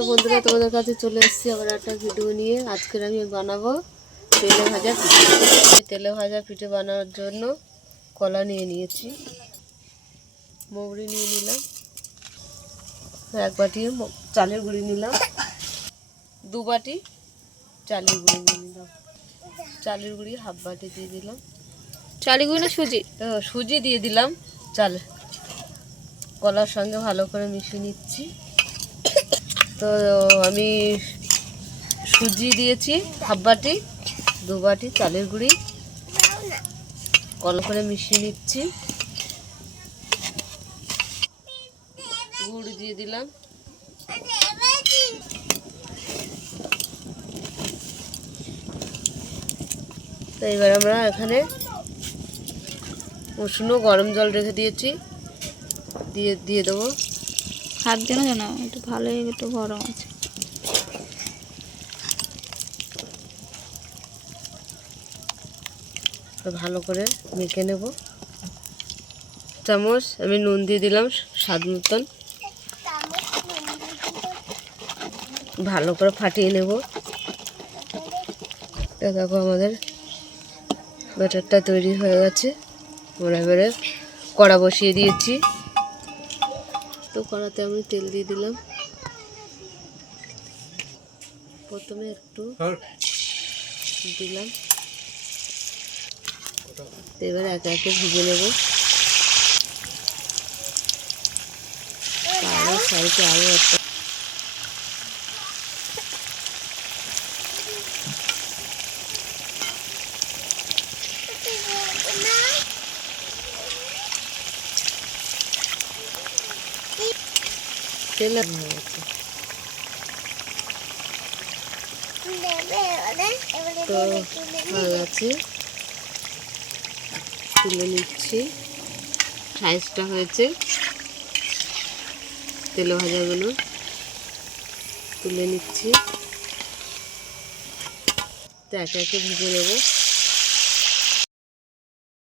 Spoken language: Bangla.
তো বন্ধুরা তোমাদের কাছে চলে এসেছি আবার একটা ভিডিও নিয়ে। আজকের আমি বানাবো তেলে ভাজা পিঠে। তেলে ভাজা পিঠে বানানোর জন্য কলা নিয়ে নিয়েছি, মৌরি নিয়ে নিলাম, এক বাটি চালের গুঁড়ি নিলাম, 2 বাটি চালের গুঁড়ি নিয়ে নিলাম, চালের গুঁড়ি হাফ বাটি দিয়ে দিলাম, চালের গুঁড়ি না সুজি? সুজি দিয়ে দিলাম। চাল কলার সঙ্গে ভালো করে মিশিয়ে নিচ্ছি। তো আমি সুজি দিয়েছি হাফ বাটি, 2 বাটি চালের গুঁড়ি, ভালো করে মিশিয়ে নিচ্ছি। গুড় দিয়ে দিলাম, তো এবার আমরা এখানে উষ্ণ গরম জল রেখে দিয়েছি, দিয়ে দেবো। হাত যেন যেন একটু ভালোই একটু গরম আছে। ভালো করে মেখে নেব। চামচ আমি নুন দিয়ে দিলাম স্বাদ মতন, ভালো করে ফাটিয়ে নেব। দেখো আমাদের ব্যাটারটা তৈরি হয়ে গেছে। আমরা এবারে কড়া বসিয়ে দিয়েছি। তো কড়াতে আমি তেল দিয়ে দিলাম, প্রথমে একটু দিলাম, এবারে একে একে ভেজে নেব। সাইডে আরও একটা তেল হয়ে গেছে। তো হয়ে গেছে, তুলে নিচ্ছি। সাইজটা হয়েছে, তেলে ভাজাগুলো তুলে নিচ্ছি। তো একে একে ভেজে নেব।